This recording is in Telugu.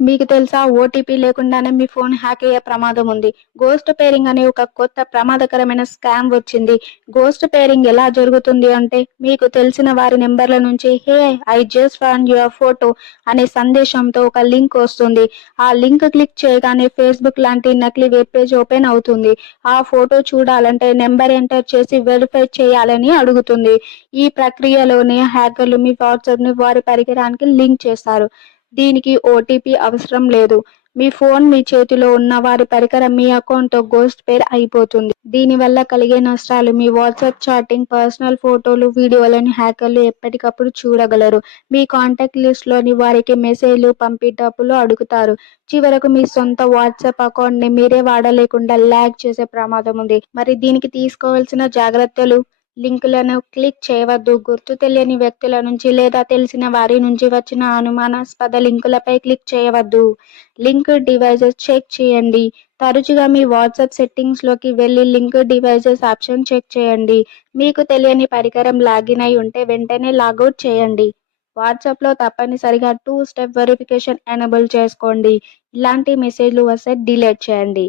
మీకు తెలుసా ఓటీపీ లేకుండానే మీ ఫోన్ హ్యాక్ అయ్యే ప్రమాదం ఉంది. గోస్ట్ పేరింగ్ అనే ఒక కొత్త ప్రమాదకరమైన స్కామ్ వచ్చింది. గోస్ట్ పేరింగ్ ఎలా జరుగుతుంది అంటే మీకు తెలిసిన వారి నంబర్ల నుంచి "hey I just found your photo" అనే సందేశంతో ఒక లింక్ వస్తుంది. ఆ లింక్ క్లిక్ చేయగానే ఫేస్‌బుక్ లాంటి నకిలీ వెబ్ పేజ్ ఓపెన్ అవుతుంది. ఆ ఫోటో చూడాలంటే నంబర్ ఎంటర్ చేసి వెరిఫై చేయాలని అడుగుతుంది. ఈ ప్రక్రియలోనే హ్యాకర్లు మీ వాట్సాప్‌ని వారి పరికరానికి లింక్ చేస్తారు. దీనికి ఓటీపీ అవసరం లేదు. మీ ఫోన్ మీ చేతిలో ఉన్న వారి పరికరం మీ అకౌంట్‌తో గోస్ట్ పేర్ అయిపోతుంది. దీనివల్ల కలిగే నష్టాలు మీ వాట్సాప్ చాటింగ్, పర్సనల్ ఫోటోలు, వీడియోలను హ్యాకర్లు ఎప్పటికప్పుడు చూడగలరు. మీ కాంటాక్ట్ లిస్ట్‌లోని వారికి మెసేజ్‌లు పంపి డబ్బులు అడుగుతారు. చివరకు మీ సొంత వాట్సాప్ అకౌంట్‌ని మీరే వాడలేకుండా ల్యాగ్ చేసే ప్రమాదం ఉంది. మరి దీనికి తీసుకోవాల్సిన జాగ్రత్తలు? లింకులను క్లిక్ చేయవద్దు. గుర్తు తెలియని వ్యక్తుల నుంచి లేదా తెలిసిన వారి నుంచి వచ్చిన అనుమానాస్పద లింకులపై క్లిక్ చేయవద్దు. లింక్డ్ డివైసెస్ చెక్ చేయండి. తరచుగా మీ వాట్సాప్ సెట్టింగ్స్‌లోకి వెళ్లి లింక్డ్ డివైసెస్ ఆప్షన్ చెక్ చేయండి. మీకు తెలియని పరికరం లాగిన్ అయి ఉంటే వెంటనే లాగౌట్ చేయండి. వాట్సాప్‌లో తప్పనిసరిగా 2 స్టెప్ వెరిఫికేషన్ ఎనేబుల్ చేసుకోండి. ఇలాంటి మెసేజ్‌లు వస్తే డిలీట్ చేయండి.